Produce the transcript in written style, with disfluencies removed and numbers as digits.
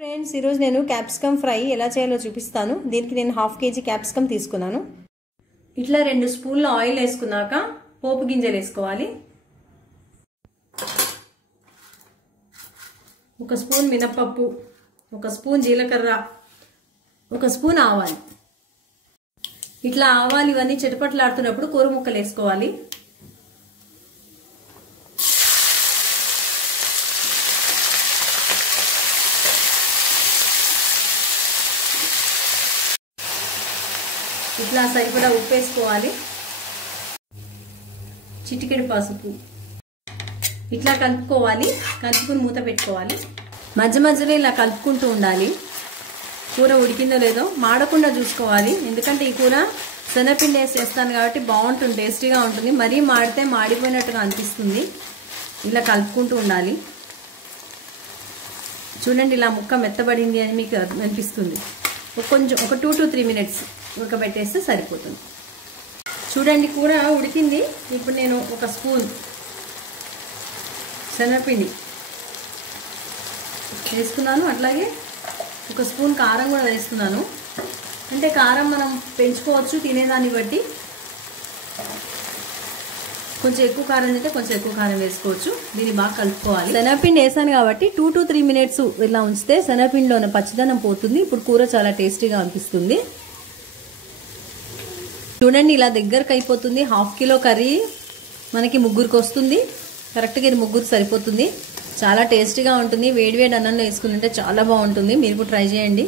Friends ఈరోజు నేను capsicum fry ఎలా చేయాలో చూపిస్తాను. దీనికి నేను 1/2 kg క్యాప్సికమ్ తీసుకున్నాను. ఇట్లా 2 స్పూన్ల ఆయిల్ వేసుకున్నాక పోపు గింజలు వేసుకోవాలి. 1 స్పూన్ మినపప్పు, 1 స్పూన్ జీలకర్ర, 1 స్పూన్ ఆవాలు. ఇట్లా ఆవాలు ఇవన్నీ చిటపట్లాడుతున్నప్పుడు కూర ముక్కలు వేసుకోవాలి. ఇట్లా సరిపడా ఉప్పు వేసుకోవాలి. చిటికెడు పసుపు. ఇట్లా కలుపుకోవాలి. కలుపుకుని మూత పెట్టుకోవాలి. మధ్య మధ్యలో ఇలా కలుపుకుంటూ ఉండాలి. కూర ఉడికిందో లేదో మాడకుండా చూసుకోవాలి. ఎందుకంటే ఈ కూర శనగపిండి వేసి చేస్తాను కాబట్టి బాగుంటుంది, టేస్టీగా ఉంటుంది. మరీ మాడితే మాడిపోయినట్టుగా అనిపిస్తుంది. ఇలా కలుపుకుంటూ ఉండాలి. చూడండి, ఇలా ముక్క మెత్తబడింది అని మీకు అనిపిస్తుంది. కొంచెం ఒక 2 to 3 minutes ఉడకబెట్టేస్తే సరిపోతుంది. చూడండి, కూర ఉడికింది. ఇప్పుడు నేను 1 స్పూన్ శనగపిండి వేసుకున్నాను. అట్లాగే 1 స్పూన్ కారం కూడా వేస్తున్నాను. అంటే కారం మనం పెంచుకోవచ్చు తినేదాన్ని బట్టి. కొంచెం ఎక్కువ కారం తింటే కొంచెం ఎక్కువ కారం వేసుకోవచ్చు. దీన్ని బాగా కలుపుకోవాలి. శనగపిండి వేసాను కాబట్టి 2 to 3 minutes ఇలా ఉంచితే శనగపిండిలో ఉన్న పచ్చిదనం పోతుంది. ఇప్పుడు కూర చాలా టేస్టీగా అనిపిస్తుంది. చూడండి, ఇలా దగ్గరకు అయిపోతుంది. 1/2 kg కర్రీ మనకి 3 వస్తుంది. కరెక్ట్గా ఇది 3 సరిపోతుంది. చాలా టేస్టీగా ఉంటుంది. వేడివేడి అన్నంలో వేసుకుంటే చాలా బాగుంటుంది. మీరు కూడా ట్రై చేయండి.